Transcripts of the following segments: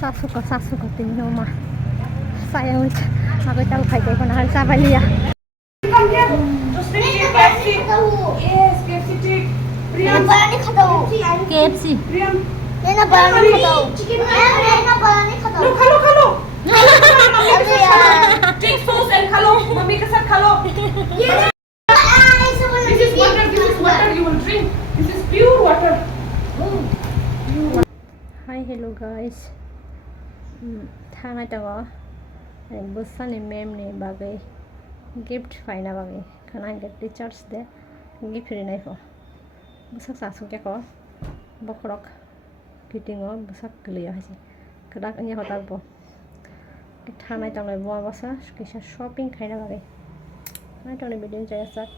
Sasuka tingin mo ma. Sayang wait. Ako tahu kaya ko na sa Valia. Come here. Just take KFC. Yes, KFC take. Priyam. नहीं खाता हूँ KFC. Priyam. नहीं ना बड़ा नहीं खाता हूँ नहीं ना बड़ा नहीं खाता हूँ खा लो अरे यार टेक सॉस एंड खा लो मम्मी के साथ खा लो this is water you will drink this is pure water Hi hello guys. Thana tawa. Busan ni mem ni bagai gift faina bagai. Kana get teachers de gift ri nai fo. Busak sasu ke ko. Bokrok kiting o busak kliya hasi. Kadak anya hotak bo. Thana tawa bo basa kisha shopping khaina bagai. Ai tone video jaya sak.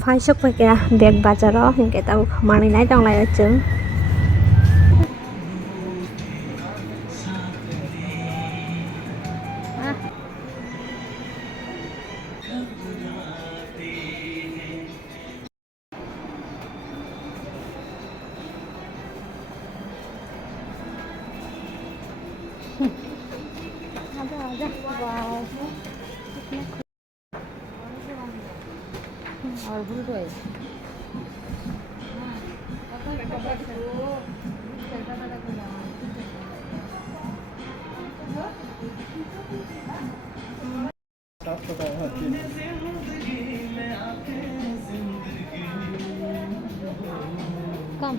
Faisok pa kaya bag bazaro hingke tau mani nai tong lai chung. Ada wow. और भूल गए कम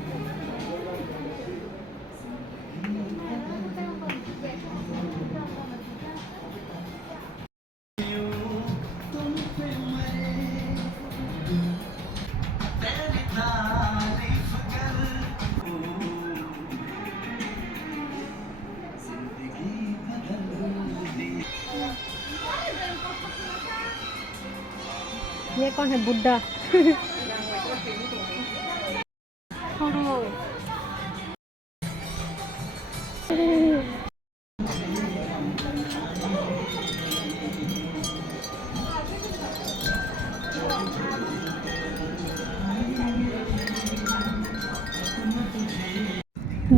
ये कौन है बुड्ढा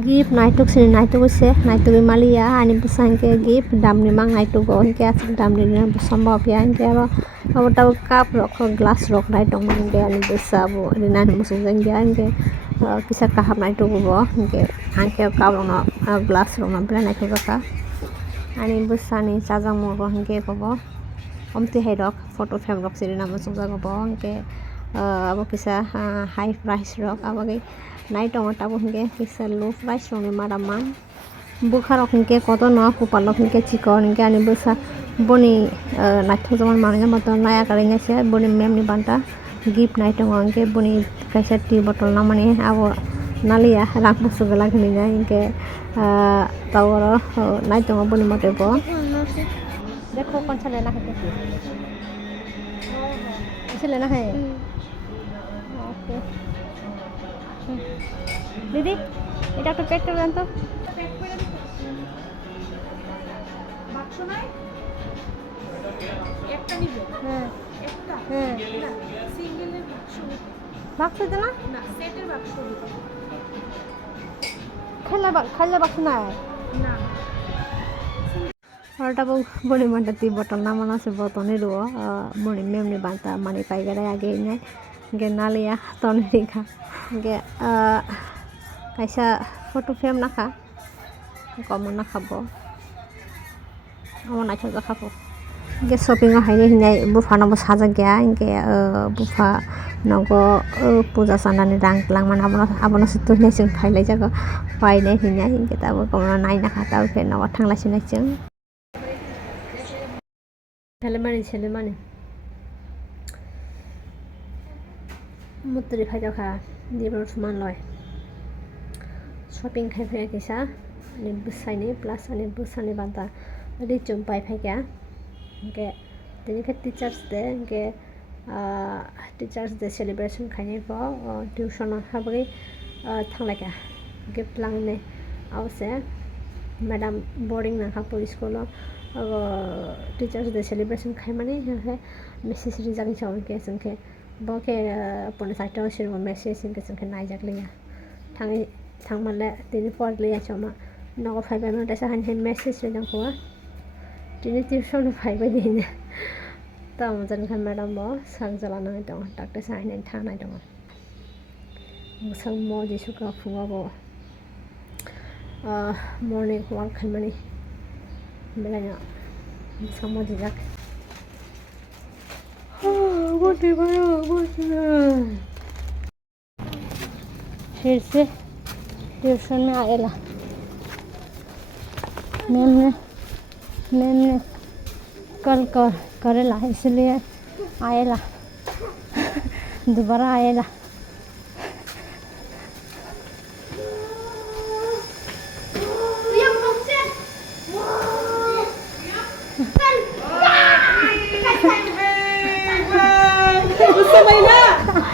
gift naituk sini naituk se naituk malia ani busang ke gift dam ni mang naituk go ke asik dam ni na busamba pya ke aro abo ta cup rok glass rok naituk mang ke ani busabo rina ni musung jang ya ke kisa kahap naituk go ke anke cup rok na glass rok na bla naituk ka ani busani sajang mo ro ke ko omti hai rok photo frame rok sini na musung jago bo ke abo kisa high price rok abo ke naik tong tabu hingke kisa low price rong ni maraman bukha rok hingke koto no kupal rok hingke chikon hingke ani busa boni naik tong zaman mananya motor naya karenga se boni mem ni banta gift naik tong hingke boni kaisa tea bottle namani abo nalia rang busu gala hingga hingke taworo naik tong boni motor bo देखो कौन सा लेना है देखिए इसे लेना है okay दीदी এটা একটু প্যাক করে দেন তো বাক্স নাই একটা নিব হ্যাঁ একটা হ্যাঁ সিঙ্গেলের বাক্স বাক্স দে না না সেটের বাক্স খাইলে বাক্স নাই না Orang tahu boleh mana ti botol nama nasi botol ni dua boleh mem ni banta mani pai gara age ini ge nalia ton rika ge kaisa photo frame nakha common nakha bo amon acha zakha bo ge shopping haine hinai bufa no saja gya ge bufa nogo puja sanani rang lang man abono situ ne sing khailai jago pai ne hinai ge ta bo common nai nakha ta ke no thangla sinai sing ছেলে মানে মুতরি খাই দেখা দিবৰ সমান লয় shopping খাই FERA কিছা ani বুসাইনি plus ani বুসানি বান্তা রিচুম পাই ফাইকা কে তেনিকে teachers day celebration খাইনি প টিউশন हाबगै थांलायका गिफ्ट लांने आवसे मैडम बोर्डिंग ना खापो स्कूल टीचर्स डे सेलिब्रेशन खाई माने है मेसेज रिजाल्ट चावन के संखे बके अपन साइट सिर मेसेज संखे संखे नाय जागलिया थांगे थांमाले दिनै फरायलिया समा न'आव फैबायमोन दासो हानि मेसेज लिरनांगौ दिनै टिउसन फैबाय दिनै दा मोजां मेडाम बो सां जालांनानै दं डाक्टर साहैनानै थानाय दङ मोसां मदि सुखा फुङावबो मर्निं वाक खालामनानै बेलायनो मोसां मदि जाखो फिर से ट्यूशन में आएला मैम ने कल करेला इसलिए आएला दोबारा आएला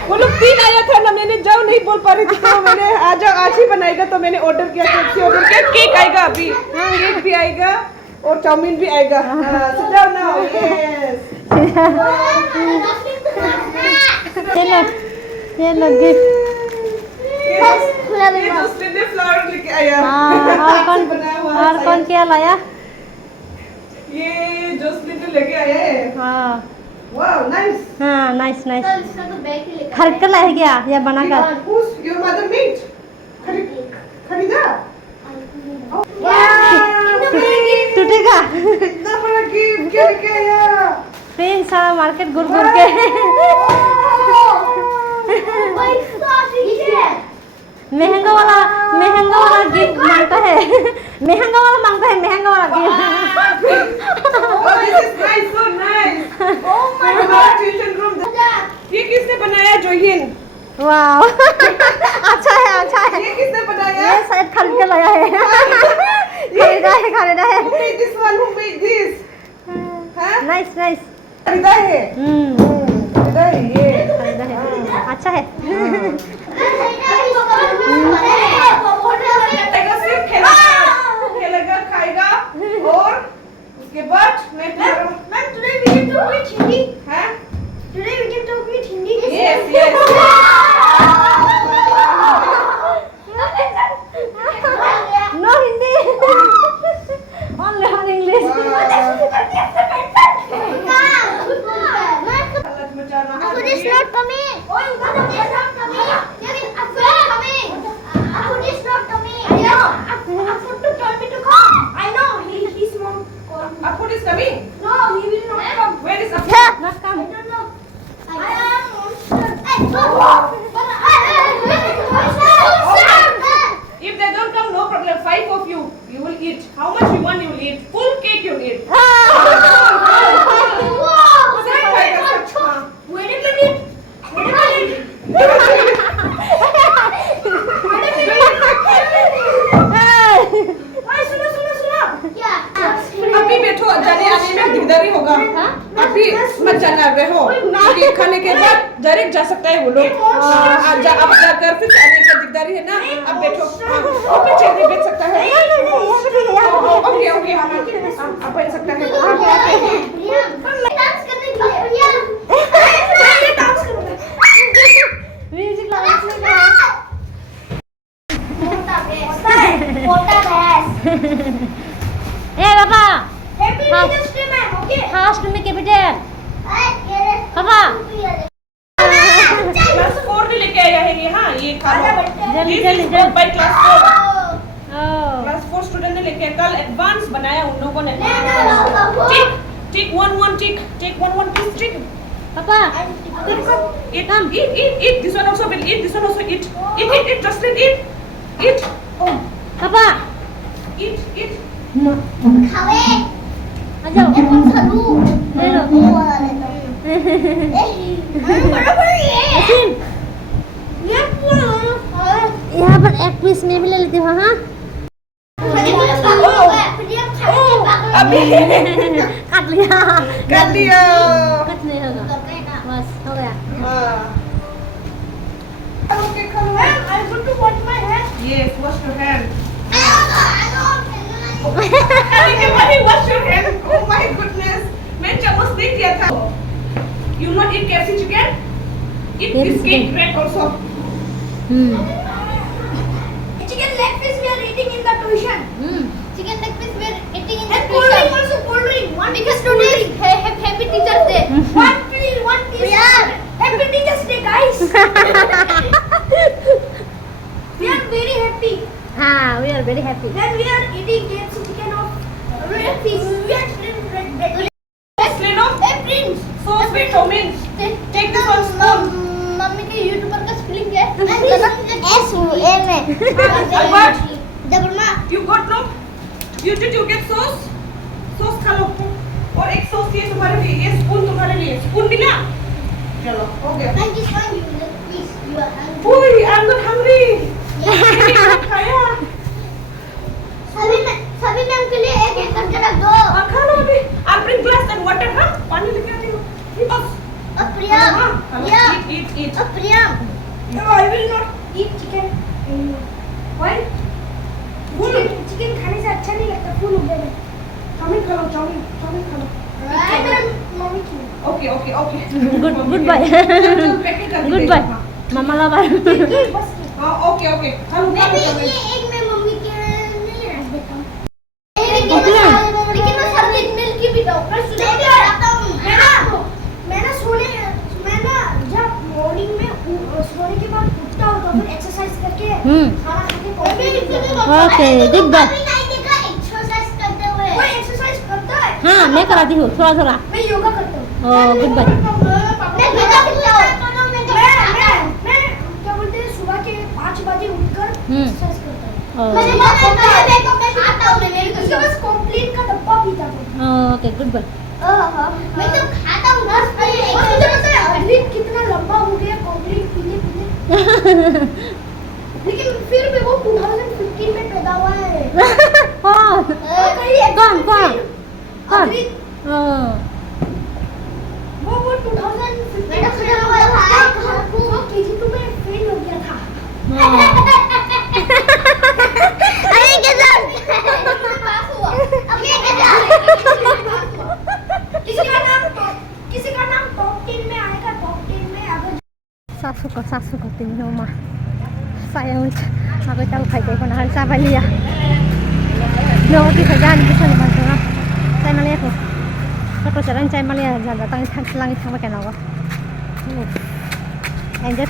वो लोग 3 आया था ना मैंने जाओ नहीं बोल पा रही थी तो मैंने आज ही बनाएगा तो मैंने ऑर्डर किया केएफसी ऑर्डर किया केक आएगा अभी केक भी आएगा और चाउमीन भी आएगा sit down now yes ये लो गिफ्ट ये जस्टिन ने फ्लावर लेके आया और कौन क्या लाया ये जस्टिन ने लेके आया है हाँ वाओ नाइस हाँ नाइस नाइस इसका तो बैग ही लेकर खरीद कर लाया क्या या बना कर who's your mother made खरीदा टूटेगा इतना बड़ा गिफ्ट क्या लेके आया फिर सारा मार्केट घूर घूर के महंगा वाला गिफ्ट मांगता है महंगा वाला gift Oh, this is nice, so nice. Oh my God, children room. ये किसने बनाया जोहिन? वाओ अच्छा है ये किसने बनाया? ये शायद खरीद के लाया है खरीदा है Who made this one? Who made this? हाँ? नाइस खरीदा है. खरीदा है ये. खरीदा है अच्छा है सिर्फ खेलेगा खाएगा और उसके बाद मैं Ma'am, today we can talk with Hindi. हाँ? Today we can talk with Hindi. Yes. No Hindi only English हालत मचाना Food is not coming. Food is not coming. Food is coming. Food is not coming. I know. Food to tell me to come. I know. His mom called me. Food is coming. No, he will not come. Where is Apu? not come I don't know. I am monster. If they don't come, no problem. 5 of you will eat. How much you want, you will eat. Full cake you will eat. Wait a minute. क्या? अभी बैठो जाने आने में दिकदारी होगा अभी मत जाना रहो क्योंकि खाने के बाद डायरेक्ट जा सकता है वो लोग अब जाकर फिर आने का दिकदारी है ना अब बैठो पीछे भी बैठ सकता है ओके आप बैठ सकता है डांस करने के लिए डांस करूंगा म्यूजिक लगा मोटा भैंस ए बाबा happy new day ma'am okay fast में कैपिटल पापा क्लास 4 ने लेके आया है ये हाँ ये खा लो जल्दी बाय क्लास 4 ओ क्लास 4 स्टूडेंट ने लेके कल एडवांस बनाया उन लोगों ने tick one tick one please tick पापा eat this one also will eat this one also eat Justin eat पापा eat खावे आ जाओ ये कौन सा लू ले लो बराबर ये पूरा यहाँ पर एक पीस में भी ले लेती हूँ हाँ अभी काट लिया कर दिया कुछ नहीं होगा बस हो गया Okay, come on. I want to wash my hands. Yes, wash your hand. I don't Everybody wash your hand. Oh my goodness. मैं चम्मच नहीं दिया था. You not eat KFC chicken? Eat this cake bread also. chicken leg piece we are eating in the tuition. Chicken leg piece we are eating in the And cold drink tuition. also, cold drink. One Because today is Happy Teacher's Day. one piece. Yeah. Happy Teacher's Day, guys. We are very happy. We are very happy. Then we are eating KFC chicken of red piece. We are red. Lino, Hey, Prince. so sweet for me. Take this one spoon. Mummy के YouTuber का spelling क्या है? S-U-M. Albert, Double mark. you got no? You get sauce? Sauce खा लो. और एक sauce ये तुम्हारे लिए, ये spoon तुम्हारे लिए. Spoon मिला? चलो, हो गया. And this one you will please. You are hungry. Boy, I'm not hungry. मैंने बहुत खाया. सभी मैम के लिए एक एक करके रख दो. हाँ, खा लो अभी. I'll bring glass and water, हाँ? पानी लेके आती हूँ. बस. Priyam. हाँ, खा लो. Yeah. Eat. Priyam. No, I will not eat chicken anymore. Why? Chicken खाने से अच्छा नहीं लगता, फूल हो गया. चाउमीन खा लो, चाउमीन खा लो. मम्मी की. Okay. Goodbye. चल, पैकेट कर दे. Goodbye. हाँ. Mama lover. बस हाँ, okay. खा लो. मैं भी ये एक मैं मम्मी के लिए रख देता हूँ. लेकिन मैं हर दिन मिल्क ही पीता हूँ. मैं सुबह भी आता हूँ. मैं ना जब मॉर्निंग में सोने के बाद उठता हूँ तो फिर एक्सरसाइज करके खाना खा के Okay, goodbye. अभी नहीं देखा एक्सरसाइज करते हुए. कोई एक्सरसाइज करता है? हाँ, मैं कराती हूँ थोड़ा. मैं योगा करता हूँ. Goodbye. मैं योगा करता हूँ. मैं क्या बोलते हैं सुबह के 5 बजे उठकर एक्सरसाइज करता हूँ. Okay, उसके बाद कॉम्प्लेन का डब्बा पीता हूँ. goodbye. मैं तो खाता हूँ बस. और मुझे पता है अरविंद कितना लंबा हो गया कॉम्प्लेन पीते. लेकिन फिर भी वो 2015 में पैदा हुआ है. कौन? अरविंद वो 2015 में पैदा हुआ था. वो KG2 में फेल हो गया था. अरे कैसा पास हुआ. अब ये कैसा किसी का नाम टॉप 10 में आएगा. टॉप 10 में अगर Sasu ko tingin mo. Sayang ako tahu kaya ko na sa Valia. No, kita jangan bisa ni macam. Saya malah aku. Kalau jalan saya malah jalan datang langit sama kenapa. Enjoy